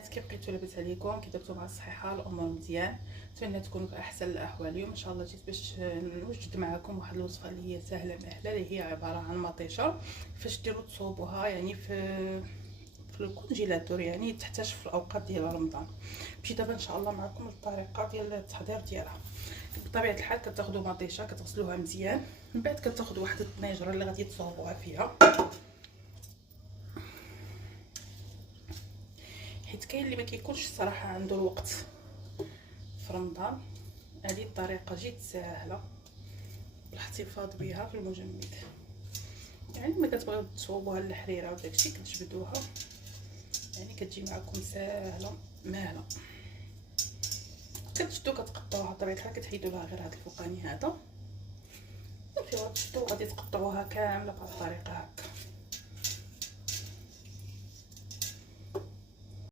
البنات، كيف بقيتوا؟ لاباس عليكم؟ كي درتو مع الصحيحه؟ الامور مزيان؟ نتمنى تكونوا في احسن الاحوال. اليوم ان شاء الله جيت باش نوجد معكم واحد الوصفه اللي هي سهله مهله، اللي هي عباره عن مطيشه. فاش ديروا تصوبوها يعني في الكونجيلاتور، يعني تحتاج في الاوقات ديال رمضان. نمشي دابا ان شاء الله معكم الطريقه ديال التحضير ديالها. بطبيعه الحال كتاخذوا مطيشه، كتغسلوها مزيان، من بعد كتاخذوا واحد الطنيجره اللي غادي تصوبوها فيها، حيت كاين اللي ما كيكونش الصراحه عنده الوقت في رمضان. هذه الطريقه جد سهله بالاحتفاظ بها في المجمد، يعني ما كتبغيو تصوبوها الحريره وداكشي كتجبدوها، يعني كتجي معكم ساهله مهله. كتشدو كتقطعوها بطبيعه الحال، كتحيدوا لها غير هذا الفوقاني هذا صافي، غتشدو غادي تقطعوها كامله بهذه الطريقه هكا.